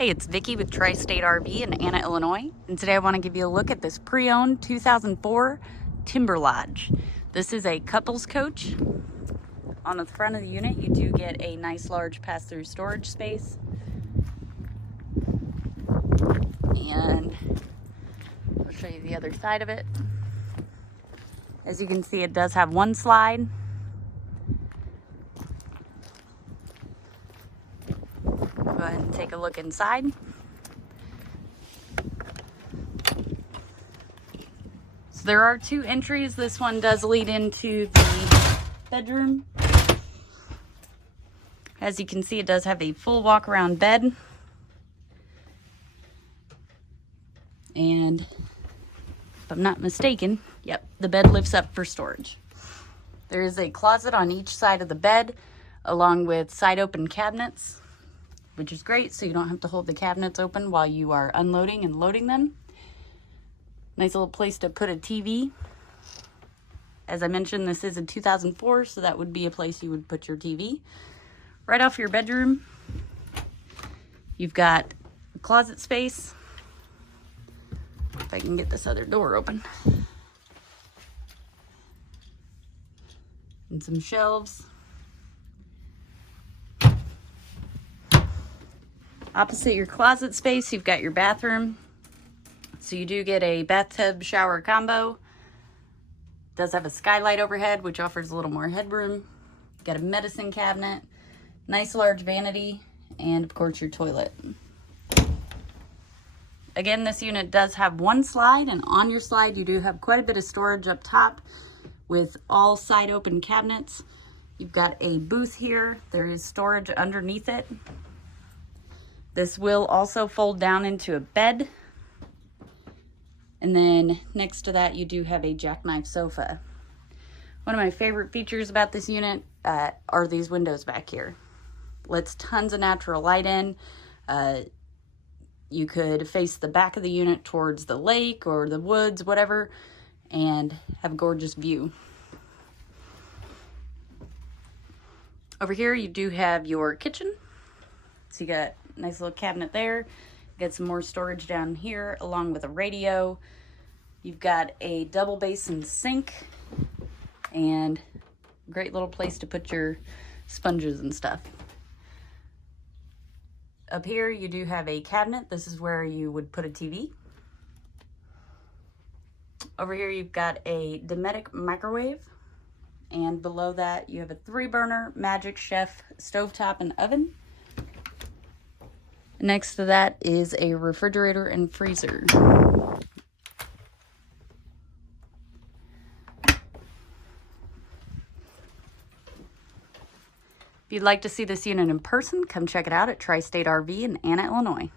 Hey, it's Vicki with Tri-State RV in Anna, Illinois, and today I want to give you a look at this pre-owned 2004 Timberlodge. This is a couples coach. On the front of the unit, you do get a nice large pass-through storage space. And I'll show you the other side of it. As you can see, it does have one slide. Go ahead and take a look inside. So there are two entries. This one does lead into the bedroom. As you can see, it does have a full walk-around bed. And if I'm not mistaken, yep, the bed lifts up for storage. There is a closet on each side of the bed, along with side open cabinets, which is great, so you don't have to hold the cabinets open while you are unloading and loading them. Nice little place to put a TV. As I mentioned, this is a 2004, so that would be a place you would put your TV. Right off your bedroom, you've got a closet space. If I can get this other door open. And some shelves. Opposite your closet space, you've got your bathroom. So you do get a bathtub shower combo. It does have a skylight overhead, which offers a little more headroom. You've got a medicine cabinet, nice large vanity, and of course your toilet. Again, this unit does have one slide, and on your slide you do have quite a bit of storage up top with all side open cabinets. You've got a booth here. There is storage underneath it. This will also fold down into a bed. And then next to that, you do have a jackknife sofa. One of my favorite features about this unit are these windows back here. Lets tons of natural light in. You could face the back of the unit towards the lake or the woods, whatever, and have a gorgeous view. Over here, you do have your kitchen. So you got a nice little cabinet there. Got some more storage down here along with a radio. You've got a double basin sink and a great little place to put your sponges and stuff. Up here you do have a cabinet. This is where you would put a TV. Over here you've got a Dynamax microwave, and below that you have a 3-burner Magic Chef stovetop and oven. Next to that is a refrigerator and freezer. If you'd like to see this unit in person, come check it out at Tri-State RV in Anna, Illinois.